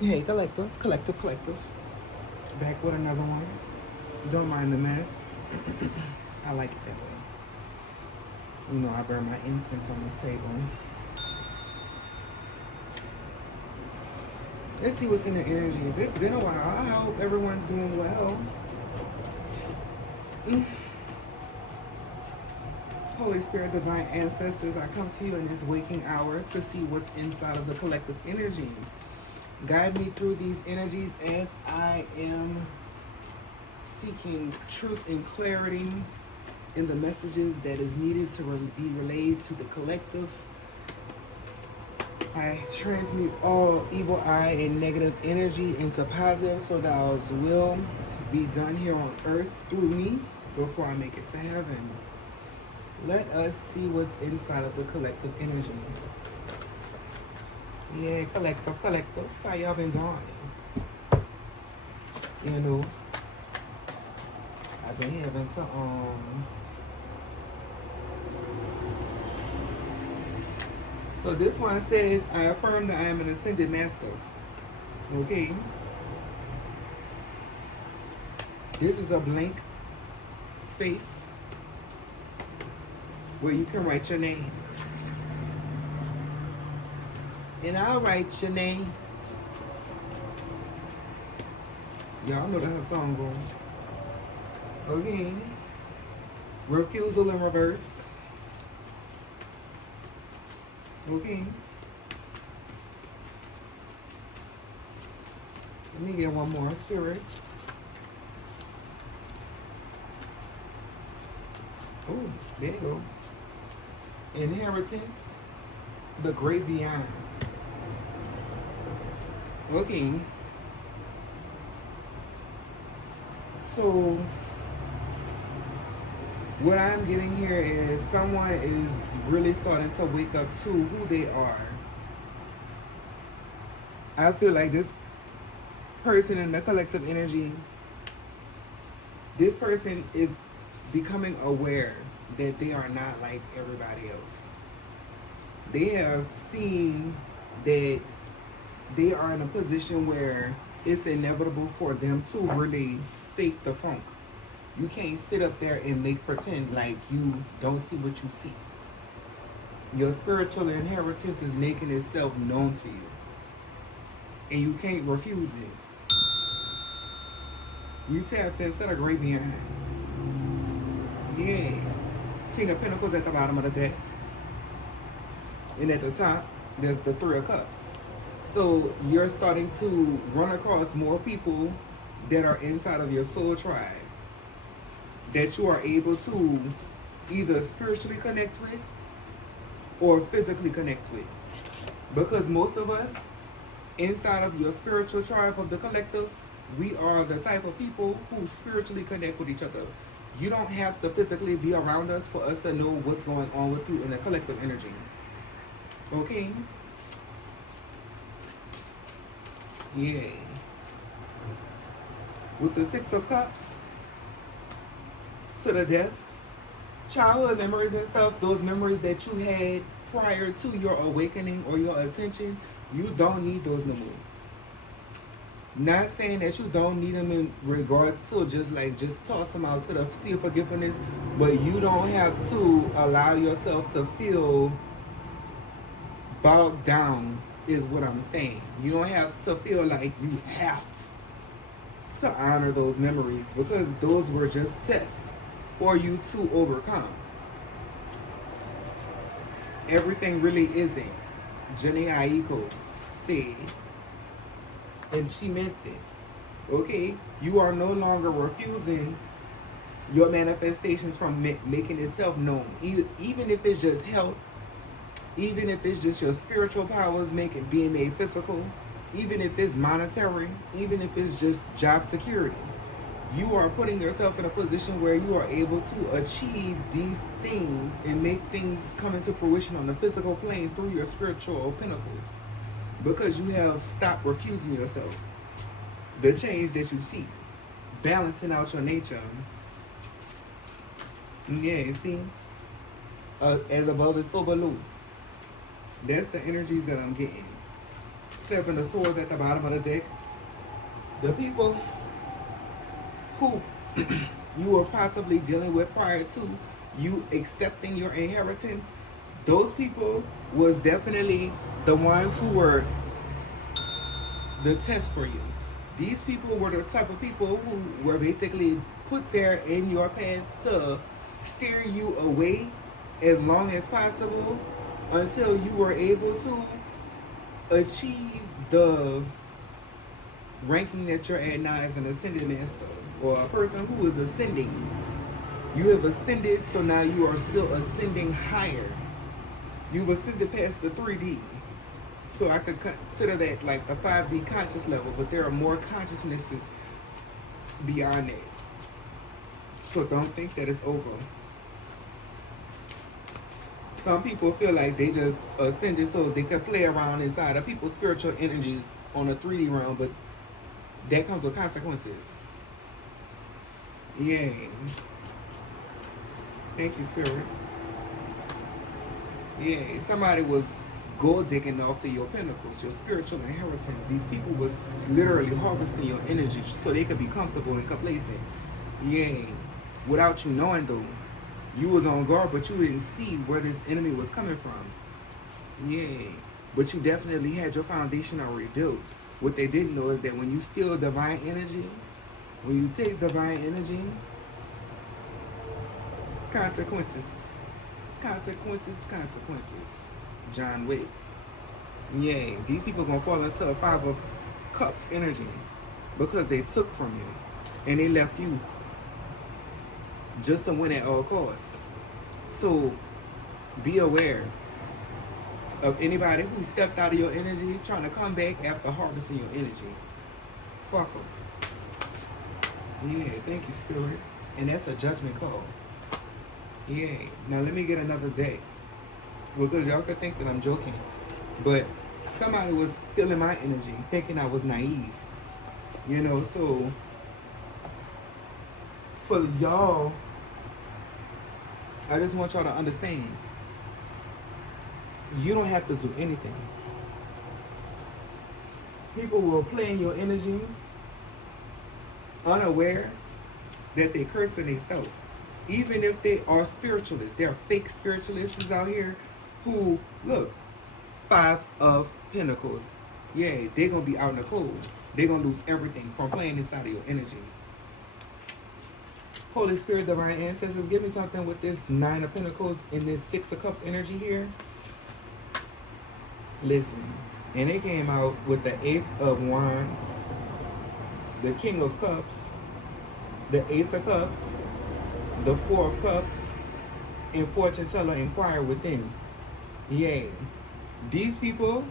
Hey, collective. Back with another one. Don't mind the mess. I like it that way. You know, I burn my incense on this table. Let's see what's in the energies. It's been a while. I hope everyone's doing well. Holy Spirit, divine ancestors, I come to you in this waking hour to see what's inside of the collective energy. Guide me through these energies as I am seeking truth and clarity in the messages that is needed to be relayed to the collective. I transmute all evil eye and negative energy into positive so that God's will be done here on earth through me before I make it to heaven. Let us see what's inside of the collective energy. Yeah, collective. How y'all been doing? You know, I've been having to So this one says, I affirm that I am an ascended master. Okay. This is a blank space where you can write your name. And I'll write your name. Y'all know that her song goes. Okay. Refusal in reverse. Okay. Let me get one more. Spirit. Oh, there you go. Inheritance. The great beyond. Okay. So, what I'm getting here is someone is really starting to wake up to who they are. I feel like this person in the collective energy, this person is becoming aware that they are not like everybody else. They have seen that they are in a position where it's inevitable for them to really fake the funk. You can't sit up there and make pretend like you don't see what you see. Your spiritual inheritance is making itself known to you. And you can't refuse it. You tapped into the great beyond. Yeah. King of Pentacles at the bottom of the deck. And at the top, there's the Three of Cups. So you're starting to run across more people that are inside of your soul tribe that you are able to either spiritually connect with or physically connect with. Because most of us, inside of your spiritual tribe of the collective, we are the type of people who spiritually connect with each other. You don't have to physically be around us for us to know what's going on with you in the collective energy. Okay? Yeah. With the Six of Cups to the death, childhood memories and stuff, those memories that you had prior to your awakening or your ascension, you don't need those no more. Not saying that you don't need them in regards to just toss them out to the sea of forgiveness, but you don't have to allow yourself to feel bogged down is what I'm saying. You don't have to feel like you have to honor those memories because those were just tests for you to overcome. Everything really isn't. Janae Aiko said, and she meant this. Okay? You are no longer refusing your manifestations from making itself known. Even if it's just health, even if it's just your spiritual powers being made physical, even if it's monetary, even if it's just job security. You are putting yourself in a position where you are able to achieve these things and make things come into fruition on the physical plane through your spiritual pinnacles. Because you have stopped refusing yourself the change that you seek, balancing out your nature. Yeah, see? As above is so below. That's the energies that I'm getting. Seven of Swords at the bottom of the deck. The people who you were possibly dealing with prior to you accepting your inheritance, those people was definitely the ones who were the test for you. These people were the type of people who were basically put there in your path to steer you away as long as possible until you were able to achieve the ranking that you're at now as an ascended master or a person who is ascending. You have ascended, so now you are still ascending higher. You've ascended past the 3D. So I could consider that like the 5D conscious level, but there are more consciousnesses beyond that. So don't think that it's over. Some people feel like they just ascended so they could play around inside of people's spiritual energies on a 3D realm, but that comes with consequences. Yay. Thank you, Spirit. Yay. Somebody was gold digging off of your pinnacles, your spiritual inheritance. These people was literally harvesting your energy so they could be comfortable and complacent. Yay. Without you knowing though. You was on guard, but you didn't see where this enemy was coming from. Yay. But you definitely had your foundation already built. What they didn't know is that when you steal divine energy, when you take divine energy, consequences. John Wick. Yay. These people gonna fall into a 5 of Cups energy because they took from you and they left you just to win at all costs. So be aware of anybody who stepped out of your energy trying to come back after harvesting your energy. Fuck them. Yeah, thank you, Spirit. And that's a judgment call. Yay. Now let me get another deck. Because y'all could think that I'm joking. But somebody was feeling my energy, thinking I was naive. You know, so for y'all, I just want y'all to understand. You don't have to do anything. People will play in your energy unaware that they cursing themselves. Even if they are spiritualists. There are fake spiritualists out here who, look, 5 of Pentacles. Yeah, they're going to be out in the cold. They're going to lose everything from playing inside of your energy. Holy Spirit, Divine Ancestors, give me something with this 9 of Pentacles and this 6 of Cups energy here. Listen, and it came out with the 8 of Wands, the King of Cups, the 8 of Cups, the 4 of Cups, and Fortune Teller, Inquire Within. Yay. These people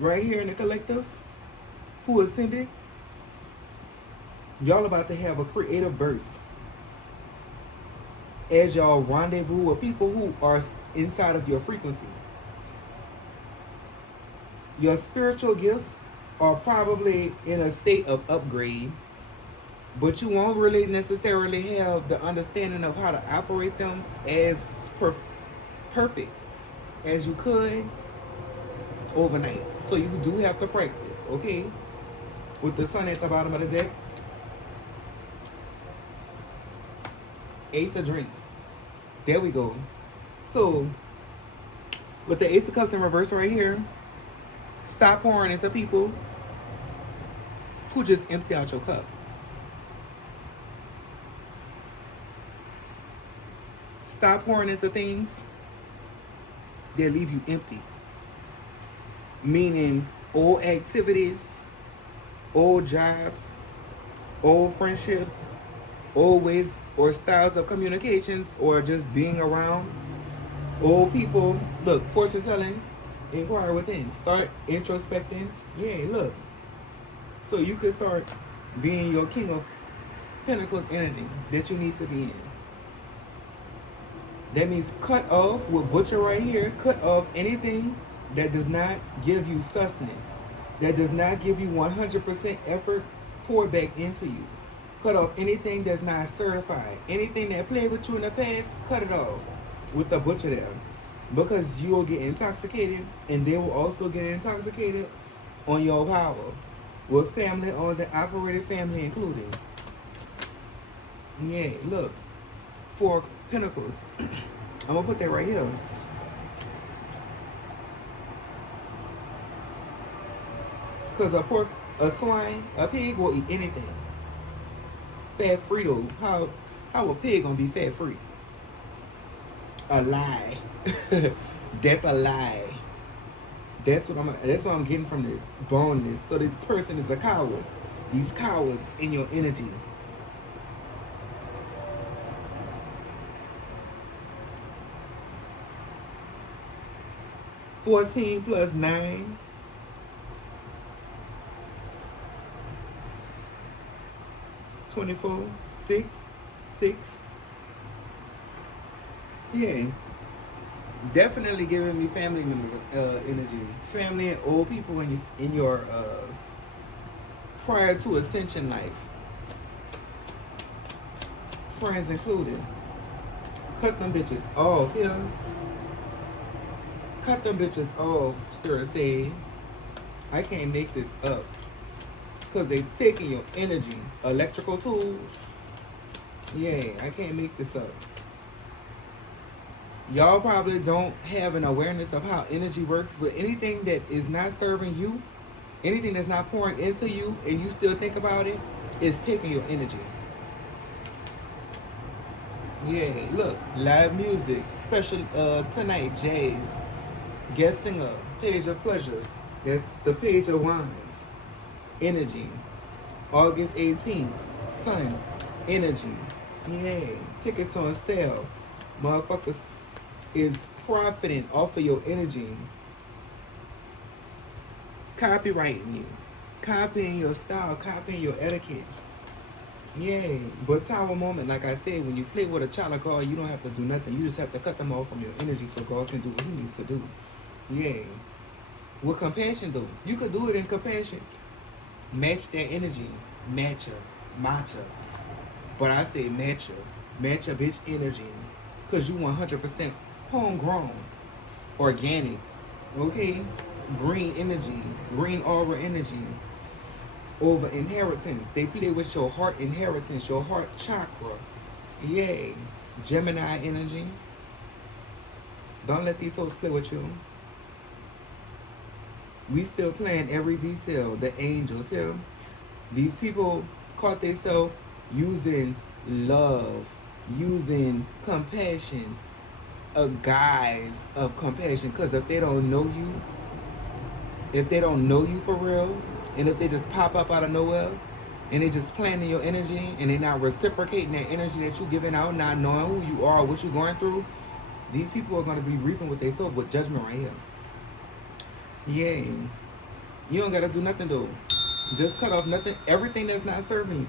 right here in the collective who ascended, y'all about to have a creative burst as y'all rendezvous with people who are inside of your frequency. Your spiritual gifts are probably in a state of upgrade, but you won't really necessarily have the understanding of how to operate them as perfect as you could overnight. So you do have to practice, okay? With the Sun at the bottom of the deck. Ace of Drinks. There we go. So, with the Ace of Cups in reverse right here, stop pouring into people who just empty out your cup. Stop pouring into things that leave you empty. Meaning old activities, old jobs, old friendships, old ways or styles of communications, or just being around old people. Look, fortune telling, inquire within. Start introspecting. Yeah, look. So you can start being your King of Pentacles energy that you need to be in. That means cut off, with butcher right here, cut off anything that does not give you sustenance, that does not give you 100% effort poured back into you. Cut off anything that's not certified. Anything that played with you in the past, cut it off with the butcher there. Because you will get intoxicated, and they will also get intoxicated on your power, with family on the operated family included. Yeah, look, 4 Pentacles. I'm gonna put that right here. Cause a swine, a pig will eat anything. Fat free though. How a pig gonna be fat free? A lie. That's a lie. That's what I'm getting from this bonus. So this person is a coward. These cowards in your energy. $14 plus 9. $24. 6. 6. Yeah. Definitely giving me family member energy. Family and old people in your prior to ascension life. Friends included. Cut them bitches off, yeah. Cut them bitches off, Spirit said. I can't make this up. Because they taking your energy. Electrical tools. Yeah, I can't make this up. Y'all probably don't have an awareness of how energy works, but anything that is not serving you, anything that's not pouring into you, and you still think about it, is taking your energy. Yeah, look, live music, special tonight, jazz, guest singer, Page of Pleasures, that's the Page of Wands, energy, August 18th, Sun, energy, yeah, tickets on sale, motherfuckers is profiting off of your energy, copywriting you, copying your style, copying your etiquette. Yeah, but Tower moment, like I said, when you play with a child of God, you don't have to do nothing. You just have to cut them off from your energy so God can do what he needs to do. Yeah. With compassion, though, you could do it in compassion. Match that energy. Match her. Match her. But I say match her. Match a bitch energy. Because you 100% homegrown. Organic. Okay? Green energy. Green aura energy. Over inheritance. They play with your heart inheritance, your heart chakra. Yay. Gemini energy. Don't let these folks play with you. We still playing every detail. The angels here. These people caught themselves using love, using compassion, a guise of compassion. Because if they don't know you for real, and if they just pop up out of nowhere, and they just playing in your energy, and they're not reciprocating that energy that you're giving out, not knowing who you are, what you're going through, these people are going to be reaping what they sow with judgment right here. Yeah. You don't got to do nothing, though. Just cut off nothing, everything that's not serving you.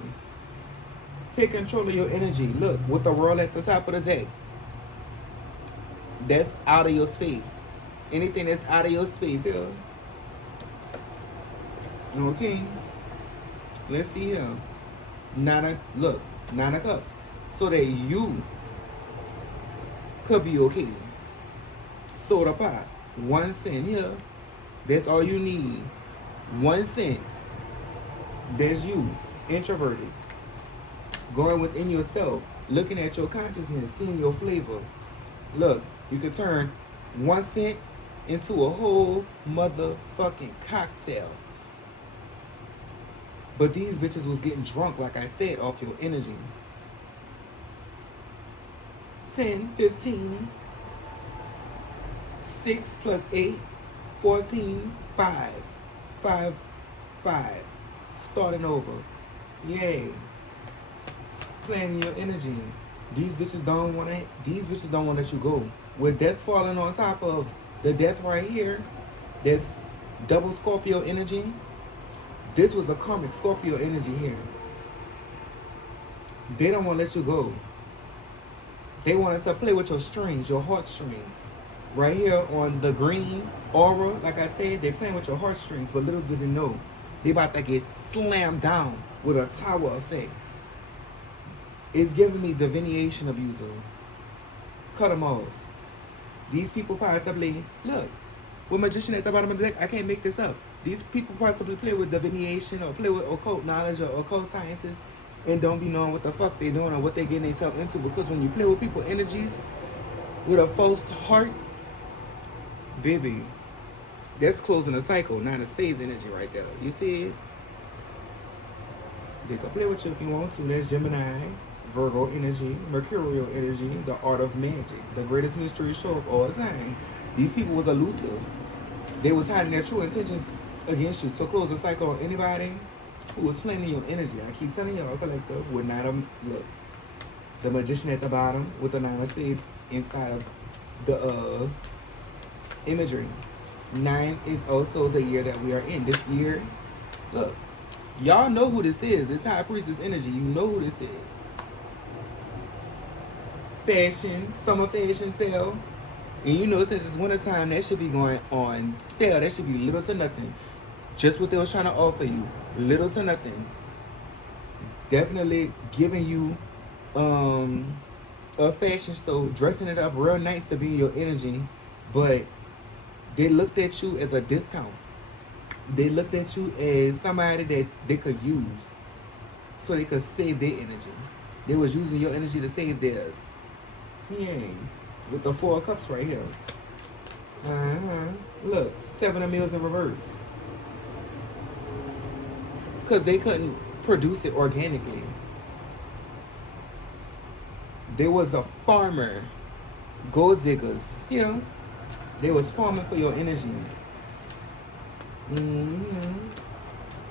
Take control of your energy. Look, with the world at the top of the deck. That's out of your space. Anything that's out of your space, yeah. Okay. Let's see here. Nine of Cups. So that you could be okay. Soda pop. 1 cent here. That's all you need. 1 cent. That's you. Introverted. Going within yourself. Looking at your consciousness. Seeing your flavor. Look, you can turn 1 cent into a whole motherfucking cocktail. But these bitches was getting drunk, like I said, off your energy. 10, 15, 6 plus 8, 14, 5. 5, 5. Starting over. Yay. Playing your energy. These bitches don't want to let you go. With death falling on top of the death right here, that's double Scorpio energy. This was a karmic Scorpio energy here. They don't want to let you go. They wanted to play with your strings, your heartstrings. Right here on the green aura, like I said, they're playing with your heartstrings, but little do they know, they about to get slammed down with a tower effect. It's giving me divination abuser. Cut them off. These people possibly, look, with magician at the bottom of the deck, I can't make this up. These people possibly play with divination or play with occult knowledge or occult sciences and don't be knowing what the fuck they doing or what they getting themselves into. Because when you play with people's energies with a false heart, baby, that's closing a cycle, not a spades energy right there. You see it? They can play with you if you want to. That's Gemini, Virgo energy, Mercurial energy, the art of magic, the greatest mystery show of all time. These people was elusive. They was hiding their true intentions against you. So close the cycle on anybody who was playing in your energy. I keep telling y'all, collective, with look, the magician at the bottom with the 9 of spades inside of the imagery. 9 is also the year that we are in. This year, look, y'all know who this is. This high priestess energy. You know who this is. Fashion, summer fashion sale. And you know, since it's wintertime, that should be going on sale. That should be little to nothing. Just what they was trying to offer you. Little to nothing. Definitely giving you a fashion store, dressing it up real nice to be your energy. But they looked at you as a discount. They looked at you as somebody that they could use so they could save their energy. They was using your energy to save theirs. Yeah. With the 4 of Cups right here. Look, 7 of Meals in reverse. Because they couldn't produce it organically. There was a farmer, gold diggers. Yeah. They was farming for your energy.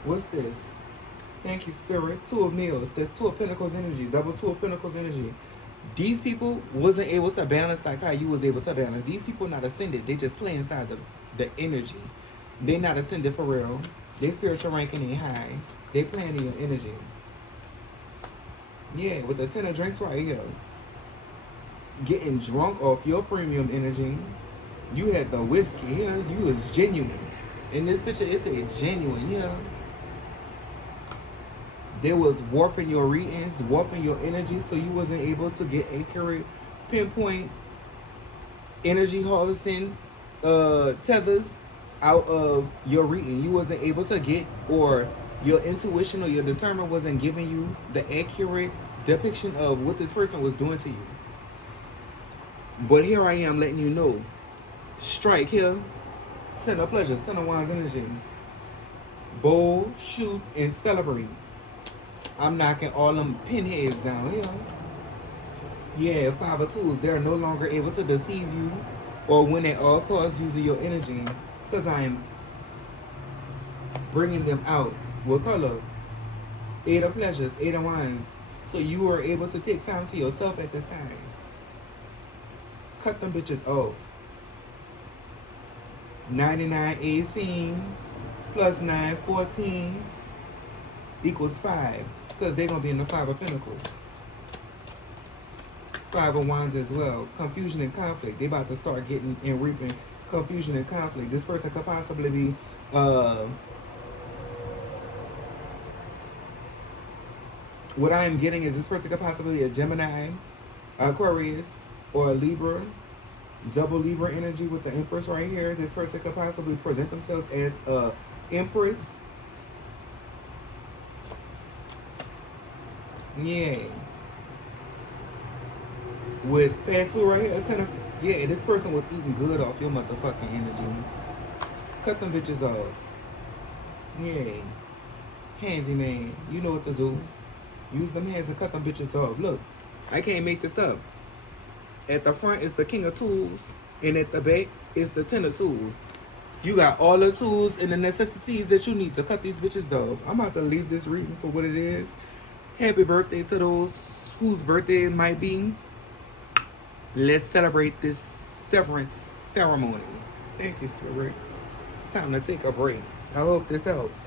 What's this? Thank you, Spirit. 2 of Meals. There's 2 of Pentacles energy. Double 2 of Pentacles energy. These people wasn't able to balance like how you was able to balance. These people not ascended. They just play inside the energy. They not ascended for real. They spiritual ranking ain't high. They playing in your energy. Yeah, with the 10 of drinks right here. Getting drunk off your premium energy. You had the whiskey here. You was genuine. In this picture, it said genuine, yeah. They was warping your readings, warping your energy, so you wasn't able to get accurate, pinpoint energy harvesting tethers out of your reading. You wasn't able to get, or your intuition or your discernment wasn't giving you the accurate depiction of what this person was doing to you. But here I am letting you know. Strike here. 10 of pleasures, 10 of wands energy. Bowl, shoot, and celebrate. I'm knocking all them pinheads down, you know. Yeah, 5 of Tools. They're no longer able to deceive you or win at all costs using your energy, because I am bringing them out. What color? 8 of pleasures, 8 of wands. So you are able to take time to yourself at this time. Cut them bitches off. 9918 plus 914 equals 5. Because they're going to be in the 5 of Pentacles. 5 of Wands as well. Confusion and conflict. They about to start getting and reaping confusion and conflict. This person could possibly be what I am getting is this person could possibly be a Gemini, Aquarius, or a Libra. Double Libra energy with the Empress right here. This person could possibly present themselves as a Empress. Yeah. With fast food right here. Yeah, this person was eating good off your motherfucking energy. Cut them bitches off. Yeah. Handsy man. You know what to do. Use them hands and cut them bitches off. Look, I can't make this up. At the front is the King of Tools, and at the back is the 10 of Tools. You got all the tools and the necessities that you need to cut these bitches off. I'm about to leave this reading for what it is. Happy birthday to those whose birthday it might be. Let's celebrate this severance ceremony. Thank you, Spirit. It's time to take a break. I hope this helps.